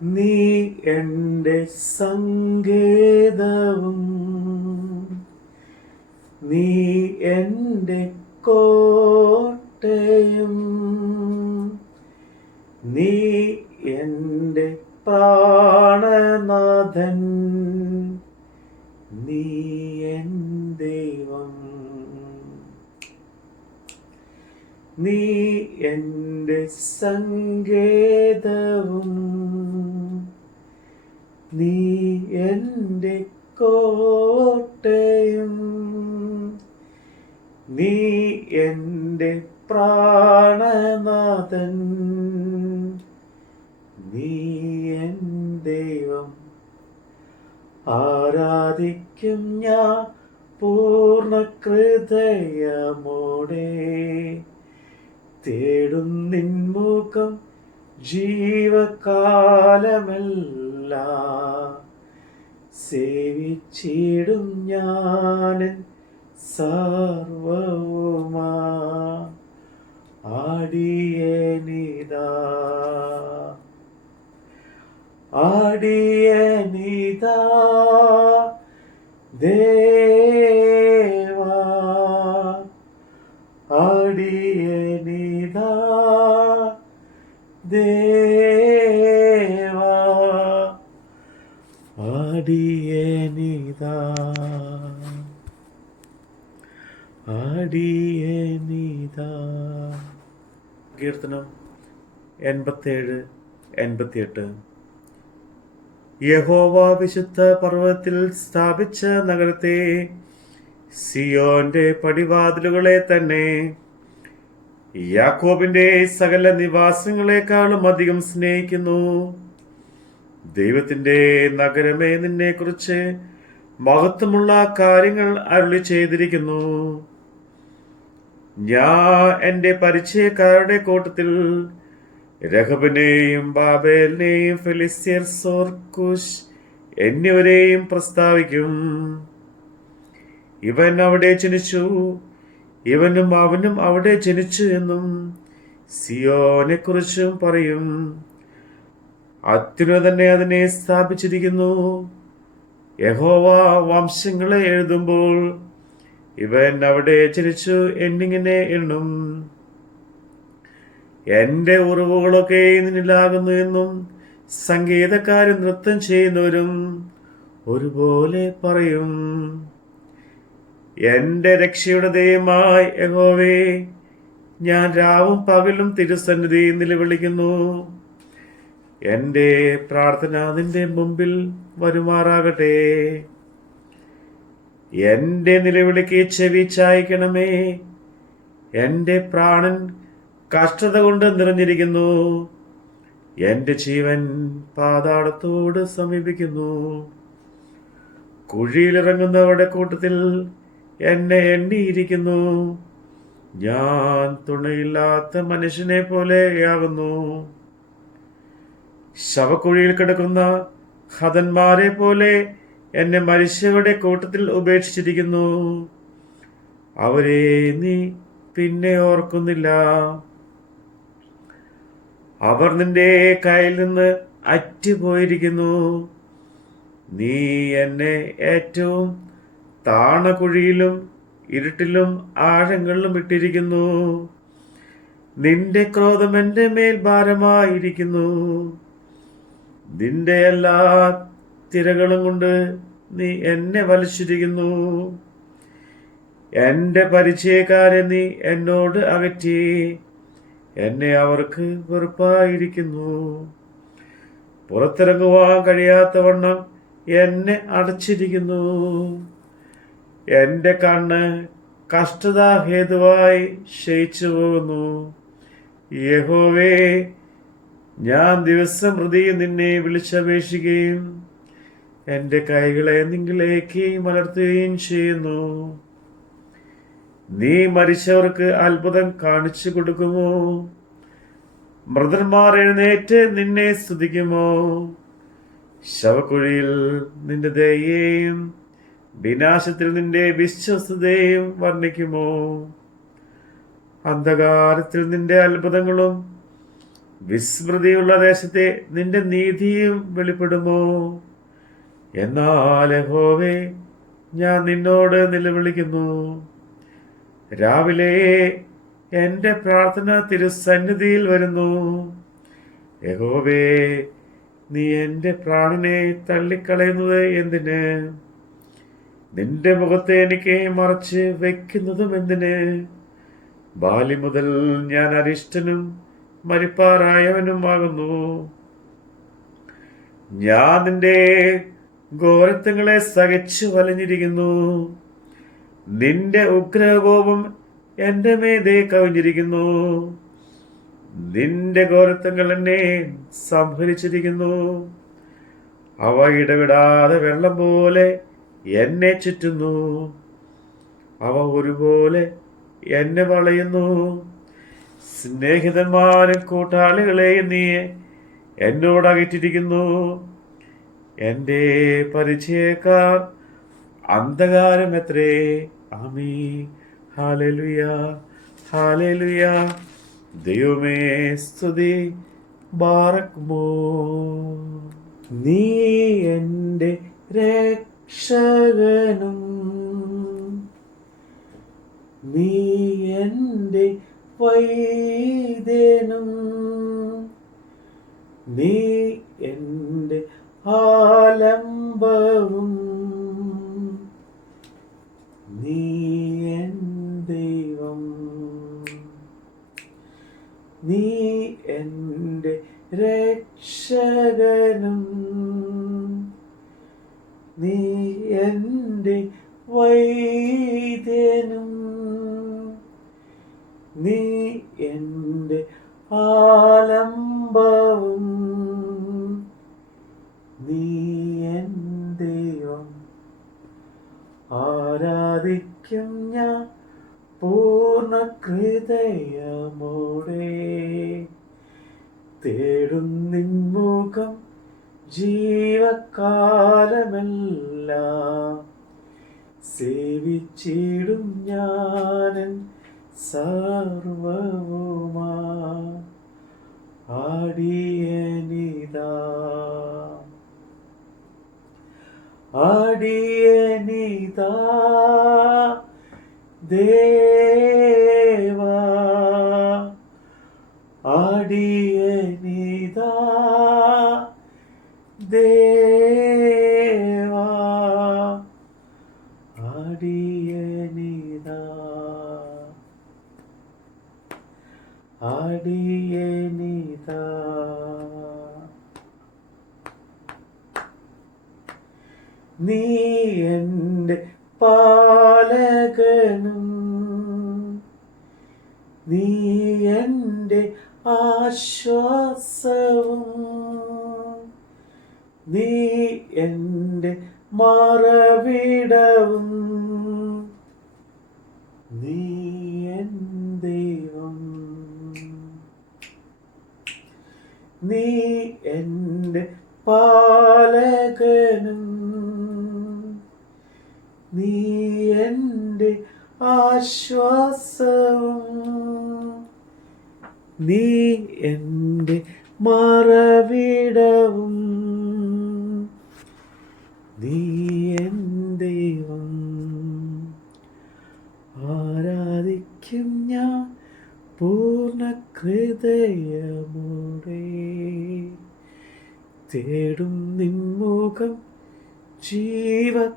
നീ എൻ്റെ സങ്കേതവും നീ എൻ്റെ കോട്ടയും നീ എൻ്റെ പ്രാണനാഥൻ നീ എൻ ദൈവം നീ എൻ്റെ സങ്കേതവും നീ എൻ്റെ കോട്ടയും നീ എൻ്റെ പ്രാണനാഥൻ നീ എൻ ദൈവം. ആരാധിക്കും ഞാൻ പൂർണ്ണ ഹൃദയമോടെ, തേടും നിൻ മുഖം ജീവകാലമെല്ലാം, സേവിച്ചിടും ഞാനൻ സർവവുമാ. ആടിയനിതാ ആടിയനിതാ ദേവാ, ആടിയനിതാ ദേവാ, ആടിയനിതാ ആടിയനിതാ. കീർത്തനം 87-88. യഹോവ വിശുദ്ധ പർവ്വതത്തിൽ സ്ഥാപിച്ച നഗരത്തെ, സിയോന്റെ പടിവാതിലുകളെ തന്നെ യാക്കോബിന്റെ സകല നിവാസങ്ങളെക്കാളും അധികം സ്നേഹിക്കുന്നു. ദൈവത്തിന്റെ നഗരമേ, നിന്നെ കുറിച്ച് മഹത്വമുള്ള കാര്യങ്ങൾ അരുളി ചെയ്തിരിക്കുന്നു. ഞാൻ എൻ്റെ പരിചയക്കാരുടെ കൂട്ടത്തിൽ രഹബിനെയും ബാബേലിനെയും ഫെലിസ്ത്യർ, സോർക്കുഷ് എന്നിവരെയും പ്രസ്താവിക്കും. ഇവൻ അവിടെ ജനിച്ചു, ഇവനും അവനും അവിടെ ജനിച്ചു എന്നും സിയോനെ കുറിച്ചും പറയും. അത്യുന്നതൻ തന്നെ അതിനെ സ്ഥാപിച്ചിരിക്കുന്നു. യഹോവ വംശങ്ങളെ എഴുതുമ്പോൾ ഇവൻ അവിടെ ജനിച്ചു എന്നിങ്ങനെ എണ്ണും. എന്റെ ഉറവുകളൊക്കെ നിന്നിലാകുന്നു എന്നും സംഗീതക്കാരും നൃത്തം ചെയ്യുന്നവരും ഒരുപോലെ പറയും. എന്റെ രക്ഷയുടെ ദൈവമായ യഹോവേ, ഞാൻ രാവും പകലും തിരുസന്നിധി നിലവിളിക്കുന്നു. എന്റെ പ്രാർത്ഥന നിന്റെ മുമ്പിൽ വരുമാറാകട്ടെ. എന്റെ നിലവിളിക്ക് ചെവി ചായ്ക്കണമേ. എന്റെ പ്രാണൻ കഷ്ടത കൊണ്ട് നിറഞ്ഞിരിക്കുന്നു. എന്റെ ജീവൻ പാതാളത്തോട് സമീപിക്കുന്നു. കുഴിയിലിറങ്ങുന്നവരുടെ കൂട്ടത്തിൽ എന്നെ എണ്ണിയിരിക്കുന്നു. ഞാൻ തുണയില്ലാത്ത മനുഷ്യനെ പോലെയാകുന്നു. ശവക്കുഴിയിൽ കിടക്കുന്ന ഹതന്മാരെ പോലെ എന്നെ മനുഷ്യരുടെ കൂട്ടത്തിൽ ഉപേക്ഷിച്ചിരിക്കുന്നു. അവരെ നീ പിന്നെ ഓർക്കുന്നില്ല. അവർ നിന്റെ കയ്യിൽ നിന്ന് അറ്റുപോയിരിക്കുന്നു. നീ എന്നെ ഏറ്റവും താണ കുഴിയിലും ഇരുട്ടിലും ആഴങ്ങളിലും ഇട്ടിരിക്കുന്നു. നിന്റെ ക്രോധം എൻ്റെ മേൽ ഭാരമായിരിക്കുന്നു. നിന്റെ എല്ലാ തിരകളും കൊണ്ട് നീ എന്നെ വലിച്ചിരിക്കുന്നു. എന്റെ പരിചയക്കാരെ നീ എന്നോട് അകറ്റി. എന്നെ അവർക്ക് വെറുപ്പായിരിക്കുന്നു. പുറത്തിറങ്ങുവാൻ കഴിയാത്തവണ്ണം എന്നെ അടച്ചിരിക്കുന്നു. എന്റെ കണ്ണ് കഷ്ടതാ ഹേതുവായി ക്ഷയിച്ചു പോകുന്നു. യഹോവേ, ഞാൻ ദിവസം പ്രതി നിന്നെ വിളിച്ചപേക്ഷിക്കുകയും എന്റെ കൈകളെ നിങ്ങളിലേക്ക് മലർത്തുകയും ചെയ്യുന്നു. നീ മരിച്ചവർക്ക് അത്ഭുതം കാണിച്ചു കൊടുക്കുമോ? മൃതന്മാർ എഴുന്നേറ്റ് നിന്നെ സ്തുതിക്കുമോ? ശവക്കുഴിയിൽ നിന്റെ ദയയെയും വിനാശത്തിൽ നിന്റെ വിശ്വസ്തതയും വർണ്ണിക്കുമോ? അന്ധകാരത്തിൽ നിന്റെ അത്ഭുതങ്ങളും വിസ്മൃതിയുള്ള ദേശത്തെ നിന്റെ നീതിയും വെളിപ്പെടുമോ? എന്നാൽ യഹോവേ, ഞാൻ നിന്നോട് നിലവിളിക്കുന്നു. രാവിലെ എൻ്റെ പ്രാർത്ഥന തിരുസന്നിധിയിൽ വരുന്നു. യഹോവേ, നീ എൻ്റെ പ്രാണനെ തള്ളിക്കളയുന്നത് എന്തിന്? നിന്റെ മുഖത്തെ എനിക്ക് മറച്ച് വെക്കുന്നതും എന്തിന്? ബാല്യം മുതൽ ഞാൻ അരിഷ്ടനും മരിപ്പാറായവനുമാകുന്നു. ഞാൻ നിന്റെ ഘോരത്വങ്ങളെ സഹിച്ചു വലഞ്ഞിരിക്കുന്നു. നിന്റെ ഉഗ്രകോപം എൻ്റെ മേതെ കവിഞ്ഞിരിക്കുന്നു. നിന്റെ ഘോരത്വങ്ങൾ എന്നെ സംഹരിച്ചിരിക്കുന്നു. അവ ഇടവിടാതെ വെള്ളം പോലെ എന്നെ ചുറ്റുന്നു. അവ ഒരുപോലെ എന്നെ വളയുന്നു. സ്നേഹിതന്മാരും കൂട്ടാളികളെയും നീ എന്നോട് അകറ്റിരിക്കുന്നു. എൻ്റെ പരിചയക്കാർ അന്ധകാരം എത്രേ. ആമീൻ. ഹല്ലേലൂയ, ഹല്ലേലൂയ. ദൈവമേ സ്തുതി. ബാറക്കുമോ. നീ എൻ്റെ രക്ഷകനും നീ എൻ്റെ വൈദ്യനും നീ എൻ്റെ ആലംബവും നീ എൻ ദൈവം. നീ എൻ്റെ രക്ഷകനും നീ എൻ്റെ വൈദ്യനും നീ എൻ്റെ ആലംബവും നീ എൻ ദൈവം. ആരാധിക്കും ഞാൻ പൂർണ്ണ ഹൃദയമോടെ. തേടും നിൻ മുഖം ജീവകാലമെല്ലാം. സേവിച്ചിടും ഞാനൻ സർവവുമാ. അടിയനിതാ അടിയനിതാ ദേവാ. അടിയനിതാ ദേവാ. അടിയനിതാ അടിയനിതാ. നീ എൻ്റെ പാലകനും നീ എൻ്റെ ആശ്വാസവും നീ എൻ്റെ മറവിടവും നീ എൻ ദൈവം. നീ എൻ്റെ പാലകനും നീ എൻ്റെ ആശ്വാസവും നീ എൻ്റെ മറവിടവും നീ എൻ ദൈവം. ആരാധിക്കും ഞാൻ പൂർണ്ണ ഹൃദയമോടെ. തേടും നിൻ മുഖം ജീവകാലമെല്ലാം.